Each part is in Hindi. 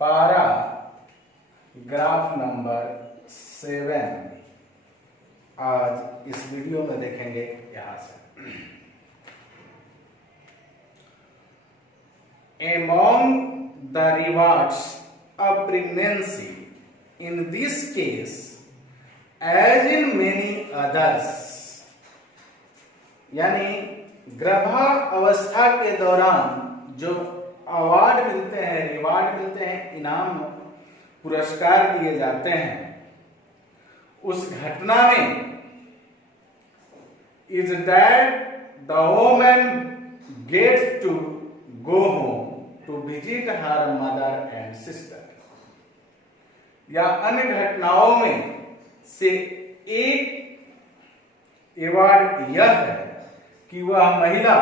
पैराग्राफ नंबर 7 आज इस वीडियो में देखेंगे। यहां से among the rewards of pregnancy in this case as in many others, यानी गर्भावस्था के दौरान जो अवार्ड मिलते हैं, रिवार्ड मिलते हैं, इनाम पुरस्कार दिए जाते हैं, उस घटना में is that the woman gets to go home to visit her mother and sister, या अन्य घटनाओं में से एक अवार्ड यह है कि वह महिला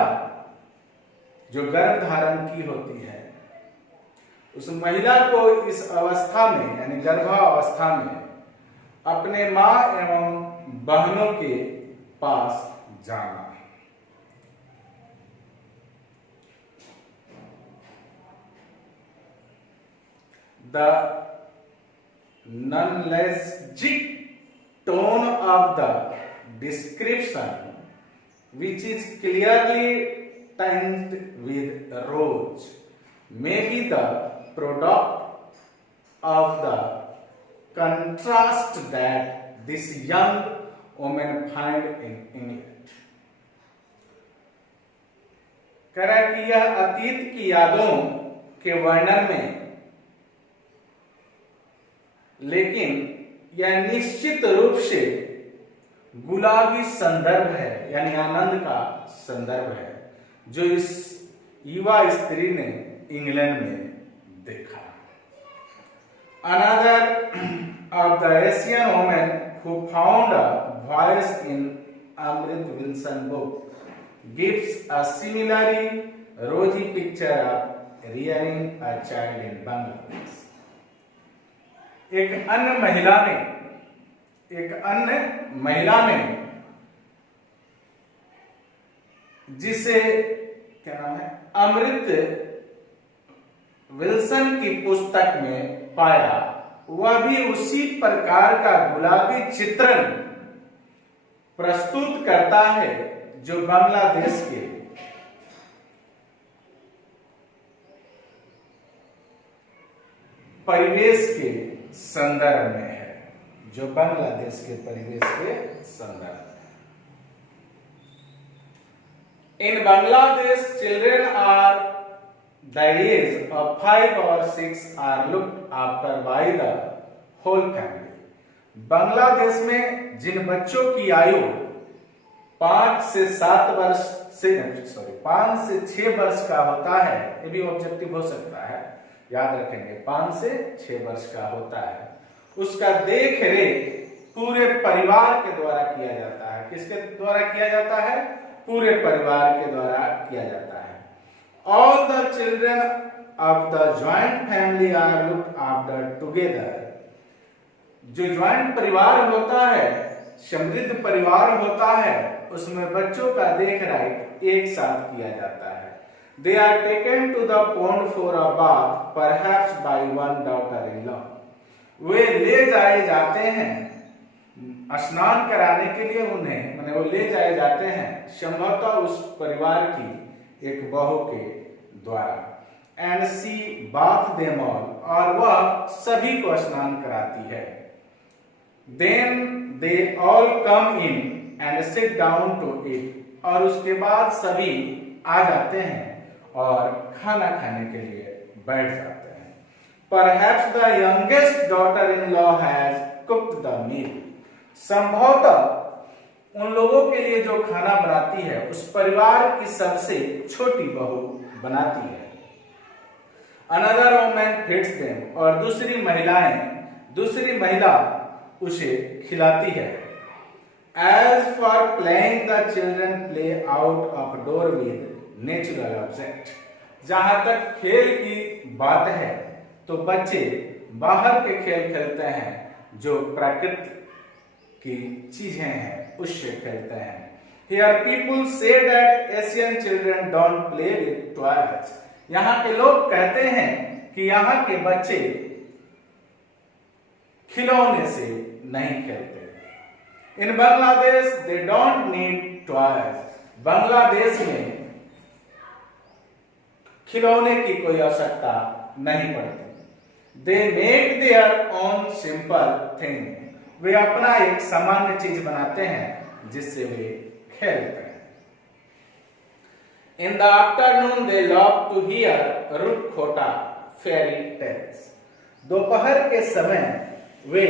जो गर्भ धारण की होती है, उस महिला को इस अवस्था में यानी गर्भावस्था में अपने मां एवं बहनों के पास जाना। The nostalgic tone of the description, which is clearly tinged with rose, may be the product of the contrast that this young woman find in England. कह रहा है कि यह अतीत की यादों के वर्णन में, लेकिन यह निश्चित रूप से गुलाबी संदर्भ है, यानी आनंद का संदर्भ है, जो इस युवा स्त्री ने इंग्लैंड में देखा। Another of the Asian women who found a voice in Amrit Wilson book gives a similarly rosy picture of rearing a child in Bangladesh. एक अन्य महिला ने जिसे क्या नाम है, अमृत विल्सन की पुस्तक में पाया, वह भी उसी प्रकार का गुलाबी चित्रण प्रस्तुत करता है जो बांग्लादेश के परिवेश के संदर्भ में है, जो बांग्लादेश के परिवेश के संदर्भ में। In Bangladesh, children are the age of 5 or 6 are looked after by the whole family. Bangladesh में जिन बच्चों की आयु 5 से 6 वर्ष का होता है, ये भी ऑब्जेक्टिव हो सकता है, याद रखेंगे, 5 से 6 वर्ष का होता है, उसका देख रेख पूरे परिवार के द्वारा किया जाता है। किसके द्वारा किया जाता है? पूरे परिवार के द्वारा किया जाता है। All the children of the joint family are looked after together. जो ज्वाइंट परिवार होता है, समृद्ध परिवार होता है, उसमें बच्चों का देख रेख एक साथ किया जाता है। They are taken to the pond for a bath, perhaps by one daughter-in-law. वे ले जाए जाते हैं स्नान कराने के लिए, उन्हें माने वो ले जाए जाते हैं संभवतः उस परिवार की एक बहू के द्वारा। And she bath them all, और वह सभी को स्नान कराती है। Then they all come in and sit down to eat, और उसके बाद सभी आ जाते हैं और खाना खाने के लिए बैठ जाते हैं। Perhaps the youngest daughter-in-law has cooked the meal. संभवतः उन लोगों के लिए जो खाना बनाती है, उस परिवार की सबसे छोटी बहू बनाती है। Another woman feeds them, और दूसरी महिला उसे खिलाती है। As for playing, the children play out of door with natural object. जहां तक खेल की बात है, तो बच्चे बाहर के खेल खेलते हैं, जो प्रकृति की चीजें हैं उससे खेलते हैं। Here people say that Asian children don't play with toys. यहाँ के लोग कहते हैं कि यहाँ के बच्चे खिलौने से नहीं खेलते। In Bangladesh they don't need toys. Bangladesh में खिलौने की कोई आवश्यकता नहीं पड़ती। They make their own simple thing. वे अपना एक सामान्य चीज बनाते हैं जिससे वे खेलते हैं। In the afternoon they love to hear रुटखोटा फेरी टेल्स। दोपहर के समय वे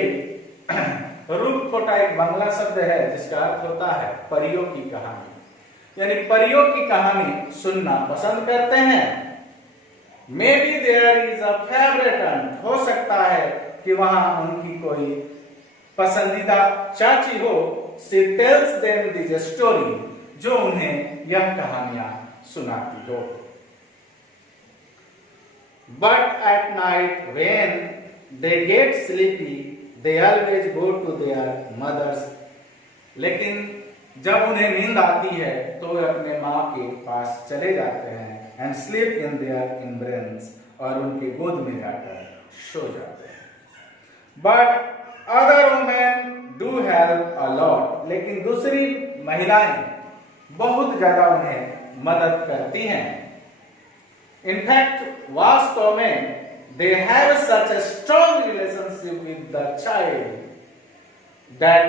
रुटखोटा एक बांग्ला शब्द है जिसका अर्थ होता है परियों की कहानी, यानी परियों की कहानी सुनना पसंद करते हैं। Maybe there is a favourite aunt. हो सकता है कि वहां उनकी कोई पसंदीदा चाची हो। She tells them this story, जो उन्हें यह कहानियां सुनाती हो। But at night when they get sleepy they always go to their mothers. लेकिन जब उन्हें नींद आती है तो वे अपने माँ के पास चले जाते हैं and sleep in their embrace, और उनके गोद में जाकर सो जाते हैं। But other women do help a lot. लेकिन दूसरी महिलाएं बहुत ज्यादा उन्हें मदद करती हैं। इनफैक्ट वास्तव में they have such a strong relationship with the child that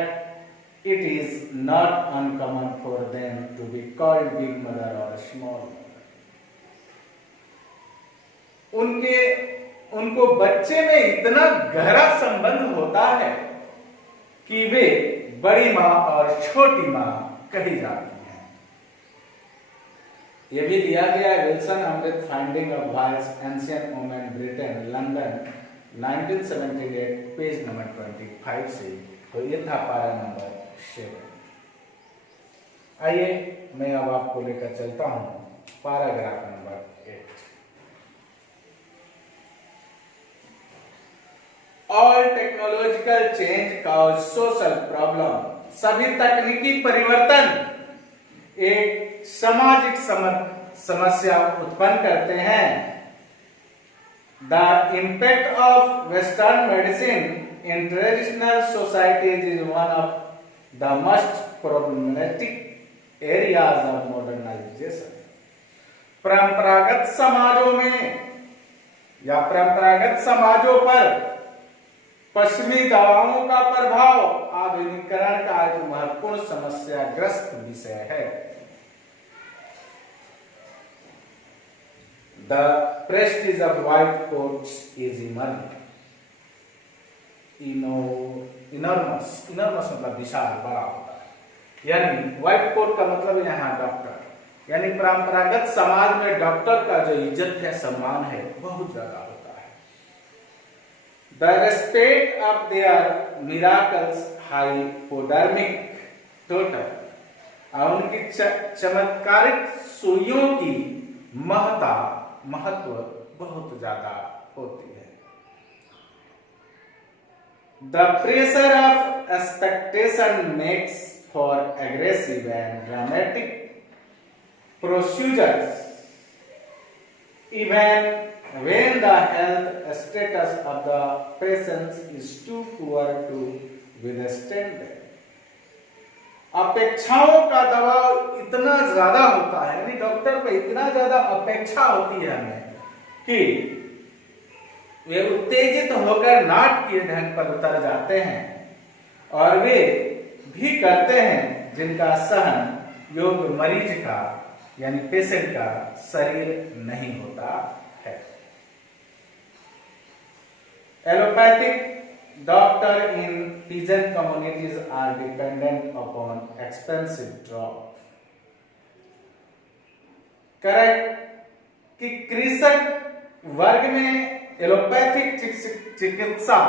it is not uncommon for them to be called big mother or small mother. उनको बच्चे में इतना गहरा संबंध होता है कि वे बड़ी माँ और छोटी माँ कही जाती हैं। यह भी दिया गया है Wilson Amrit finding of voice ancient women Britain London 1978 page number 25 से। तो ये था पारा नंबर 7। आइए मैं अब आपको लेकर चलता हूं paragraph number 8। All technological change cause social problem. सभी तकनीकी परिवर्तन एक सामाजिक समस्या उत्पन्न करते हैं। The impact of western medicine in traditional societies is one of the most problematic areas of modernisation. परंपरागत समाजों में या परंपरागत समाजों पर पश्चिमी दवाओं का प्रभाव आधुनिकीकरण का एक महत्वपूर्ण समस्याग्रस्त विषय है। The prestige of white coats is enormous मतलब विशाल, बड़ा होता है। यानी व्हाइट कोट का मतलब यहाँ डॉक्टर, यानी परंपरागत समाज में डॉक्टर का जो इज्जत है, सम्मान है, बहुत ज्यादा होता है। The respect of their miracles hypodermic total, और उनकी चमत्कारिक सुइयों की महत्व बहुत ज्यादा होती है। The pressure of expectation makes for aggressive and dramatic procedures, even when the health status of the patient is too poor to withstand them. अपेक्षाओं का दबाव इतना ज्यादा होता है, यानी डॉक्टर पे इतना ज्यादा अपेक्षा होती है हमें कि वे उत्तेजित होकर नाट के ढंग पर उतर जाते हैं, और वे भी करते हैं जिनका सहन योग मरीज का यानी पेशेंट का शरीर नहीं होता है। Allopathic doctor in peasant communities are dependent upon expensive drug. Correct कि कृषक वर्ग में एलोपैथिक चिकित्सा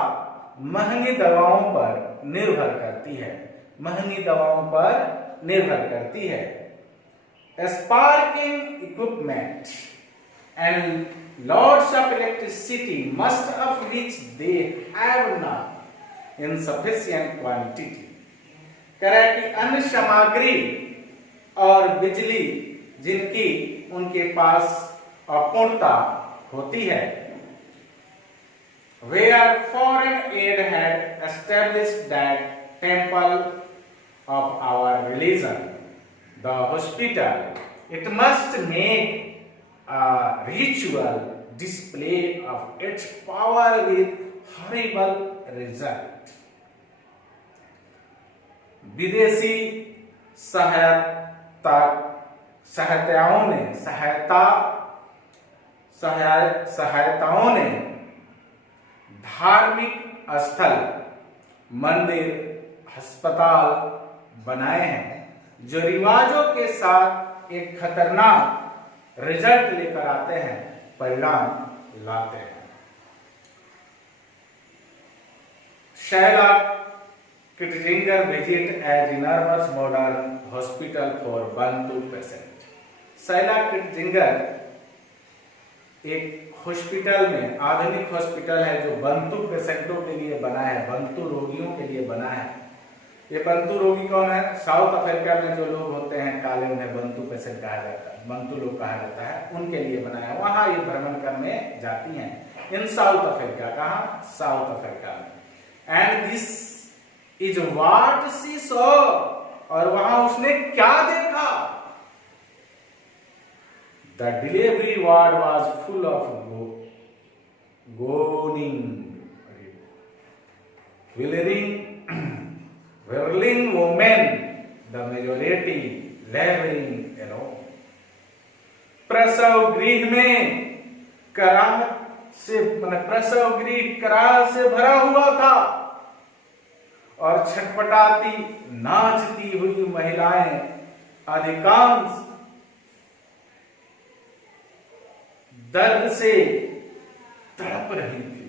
महंगी दवाओं पर निर्भर करती है, महंगी दवाओं पर निर्भर करती है। Sparking equipment and lots of electricity, most of which they have not in sufficient quantity. करें कि अन्य सामग्री और बिजली जिनकी उनके पास अपूर्णता होती है। Where foreign aid had established that temple of our religion, the hospital, it must make a ritual display of its power with horrible result. विदेशी सहायताओं ने धार्मिक स्थल, मंदिर, अस्पताल बनाए हैं जो रिवाजों के साथ एक खतरनाक रिजल्ट लेकर आते हैं, परिणाम लाते हैं। Sheila Kitzinger visit as enormous modern hospital for Bantu patient. Sheila Kitzinger एक हॉस्पिटल में, आधुनिक हॉस्पिटल है जो बंतु पेशेंटों के लिए बना है, बंतु रोगियों के लिए बना है। ये बंतु रोगी कौन है? साउथ अफ्रीका में जो लोग होते हैं काले, उन्हें बंतु पेशेंट कहा जाता है, बंतु लोग कहा जाता है, उनके लिए बनाया है। वहां ये भ्रमण करने जाती हैं इन साउथ अफ्रीका। कहा? साउथ अफ्रीका में। And this is what she saw, और वहां उसने क्या देखा? The delivery ward was full of groaning, whirling women, the majority laboring alone. प्रसव गृह में प्रसव गृह कराह से भरा हुआ था और छटपटाती, नाचती हुई महिलाएं अधिकांश दर्द से तड़प रही थी।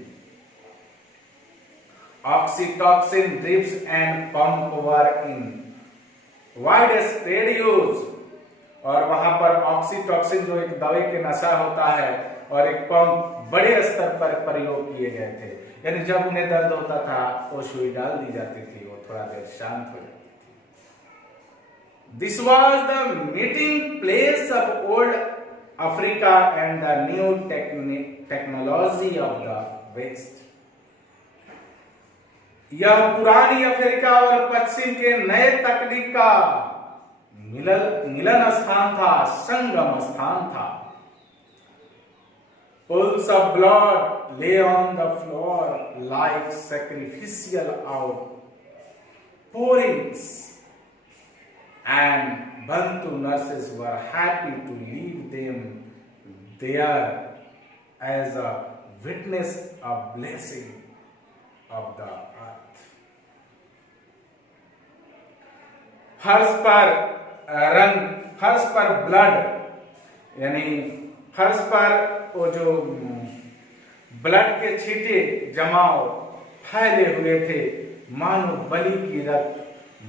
Oxytocin drips and pump were in wide spread use, और वहां पर ऑक्सीटॉक्सिन जो एक दवाई के नशा होता है और एक पंप बड़े स्तर पर प्रयोग किए गए थे। यानी जब उन्हें दर्द होता था वो सुई डाल दी जाती थी, वो थोड़ा देर शांत हो जाती थी। This was the meeting place of old Africa and the new technology of the west. यह पुरानी अफ्रीका और पश्चिम के नए तकनीक का मिलन स्थान था, संगम स्थान था। Pools of blood lay on the floor like sacrificial outpourings, and Bantu nurses were happy to leave them there as a witness of blessing of the earth. फर्श पर ब्लड, यानी फर्श पर वो जो ब्लड के छींटे जमाव फैले हुए थे, मानो बलि की रक्त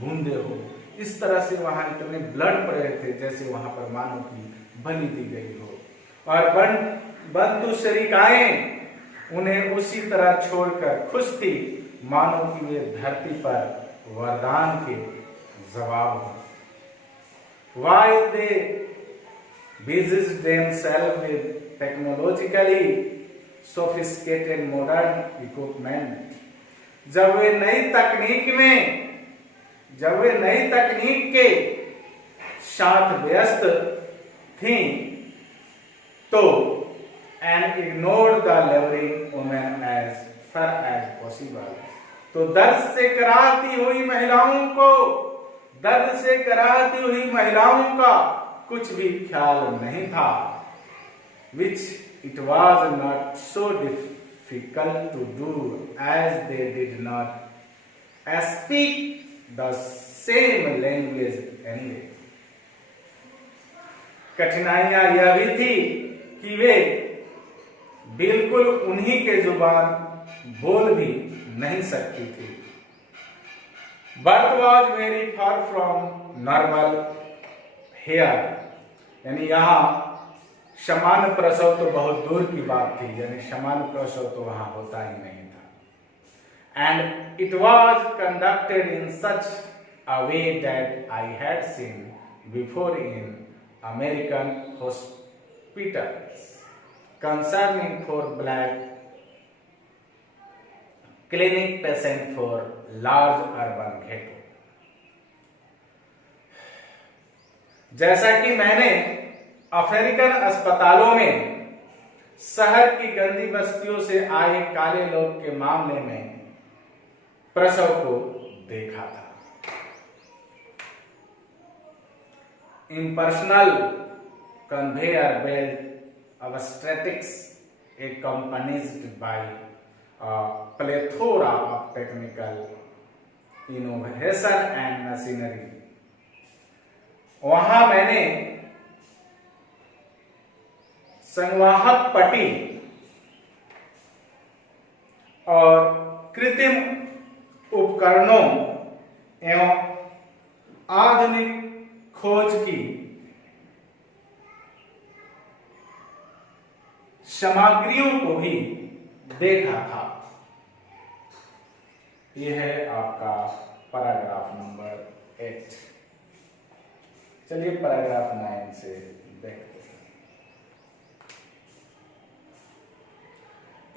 बूंदे हो। इस तरह से वहां इतने ब्लड पड़े थे जैसे वहां पर मानो की बलि दी गई हो। और बंतु शरीकाएं उन्हें उसी तरह छोड़कर खुश थी, मानो कि वे धरती पर वरदान के जवाब हो। While they busied themselves with technologically sophisticated modern equipment, जब वे नई तकनीक के साथ व्यस्त थीं, तो and ignored the laboring women as far as possible, तो दर्द से कराहती हुई महिलाओं का कुछ भी ख्याल नहीं था। Which it was not so difficult to do as they did not speak the same language anyway. कठिनाइयां यह भी थी कि वे बिल्कुल उन्हीं के जुबान बोल भी नहीं सकती थी। Birth was very far from normal here, यानी यहाँ सामान्य प्रसव तो बहुत दूर की बात थी, यानी सामान्य प्रसव तो वहां होता ही नहीं था। And it was conducted in such a way that I had seen before in American hospitals. concerning for black clinic patient for large urban ghetto. जैसा कि मैंने अफ्रीकन अस्पतालों में शहर की गंदी बस्तियों से आए काले लोग के मामले में प्रसव को देखा था। Impersonal conveyor belt obstetrics accompanied by a plethora of technical innovation and machinery. वहां मैंने संवाहक पट्टी और कृत्रिम उपकरणों एवं आधुनिक खोज की सामग्रियों को भी देखा था। यह है आपका पैराग्राफ नंबर 8। चलिए पैराग्राफ 9 से देखते हैं।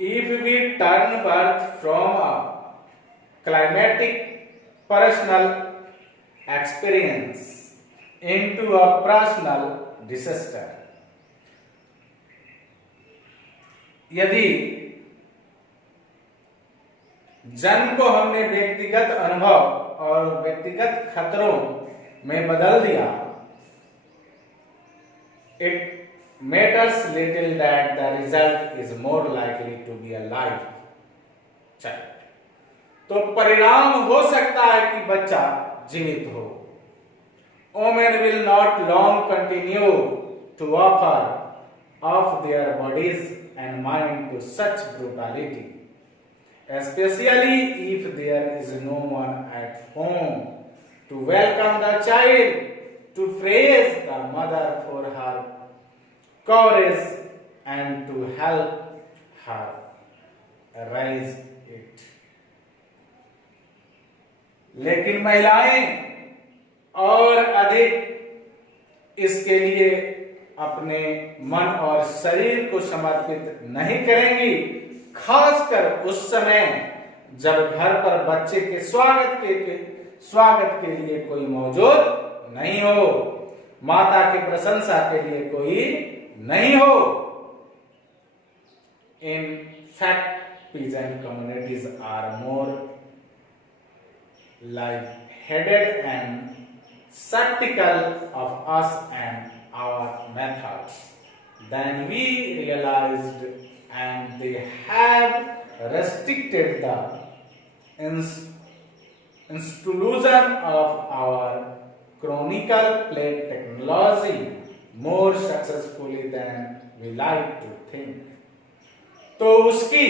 If we turn birth from a climatic personal experience into a personal disaster, यदि जन्म को हमने व्यक्तिगत अनुभव और व्यक्तिगत खतरों में बदल दिया, it matters little that the result is more likely to be a life child. तो परिणाम हो सकता है कि बच्चा जीवित हो। Women will not long continue to offer of their bodies and mind to such brutality, especially if there is no one at home to welcome the child, to praise the mother for her courage and to help her raise it. लेकिन महिलाएं और अधिक इसके लिए अपने मन और शरीर को समर्पित नहीं करेंगी, खासकर उस समय जब घर पर बच्चे के स्वागत के लिए कोई मौजूद नहीं हो, माता की प्रशंसा के लिए कोई नहीं हो। In fact, peasant communities are more light-headed and skeptical of us and our methods than we realized, and they have restricted the institution of our chronicle plate technology more successfully than we like to think. तो उसकी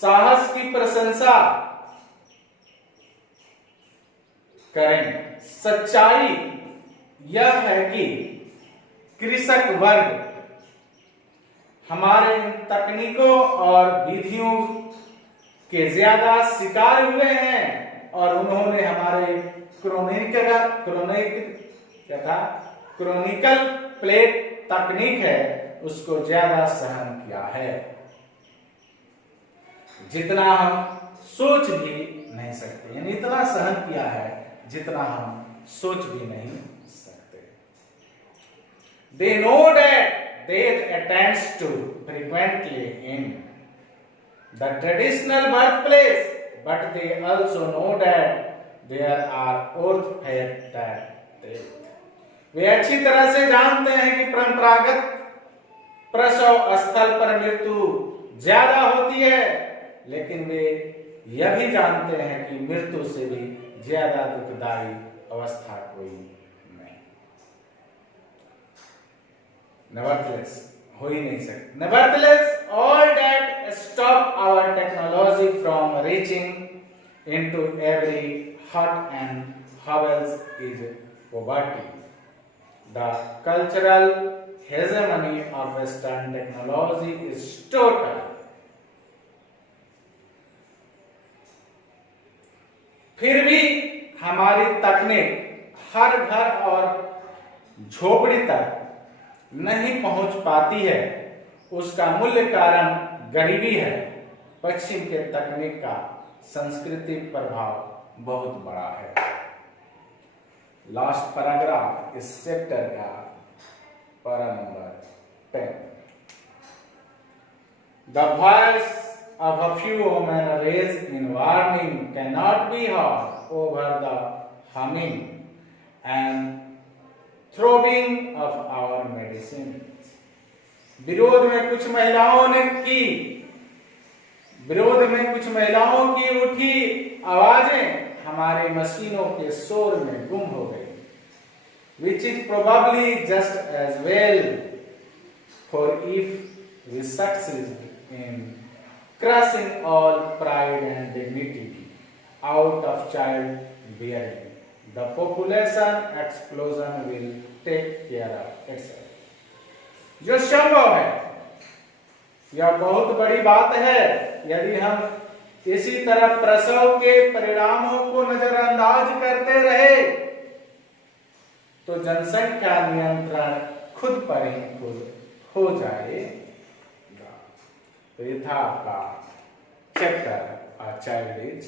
साहस की प्रशंसा करें। सच्चाई यह है कि कृषक वर्ग हमारे तकनीकों और विधियों के ज्यादा शिकार हुए हैं और उन्होंने हमारे क्रोनिकल प्लेट तकनीक है उसको ज्यादा सहन किया है, जितना हम सोच भी नहीं सकते। यानी इतना सहन किया है जितना हम सोच भी नहीं सकते। They know that death attends to frequently in the traditional birthplace, but they also know that there are orthopath death. वे अच्छी तरह से जानते हैं कि परंपरागत प्रसव स्थल पर मृत्यु ज्यादा होती है, लेकिन वे यह भी जानते हैं कि मृत्यु से भी ज्यादा दुखदायी अवस्था कोई नहीं। Nevertheless, हो ही नहीं सकती। Nevertheless, all that stop our technology from reaching into every heart and bowels is poverty. The cultural hegemony of Western technology is total. फिर भी हमारी तकनीक हर घर और झोपड़ी तक नहीं पहुंच पाती है, उसका मूल्य कारण गरीबी है। पश्चिम के तकनीक का सांस्कृतिक प्रभाव बहुत बड़ा है। लास्ट पैराग्राफ इस चैप्टर का para number 10। The voice of a few women raised in warning cannot be heard over the humming and throbbing of our medicines. विरोध में कुछ महिलाओं की उठी आवाजें हमारे मशीनों के शोर में गुम हो गई। Which is probably just as well, for if we succeed in crushing all pride and dignity out of childbearing, the population explosion will take care of itself. जो संभव है, यह बहुत बड़ी बात है। यदि हम इसी तरह प्रसव के परिणामों को नजरअंदाज करते रहे तो जनसंख्या नियंत्रण खुद पर ही खुद हो जाएगा। तो ये था आपका चैप्टर चाइल्ड एज।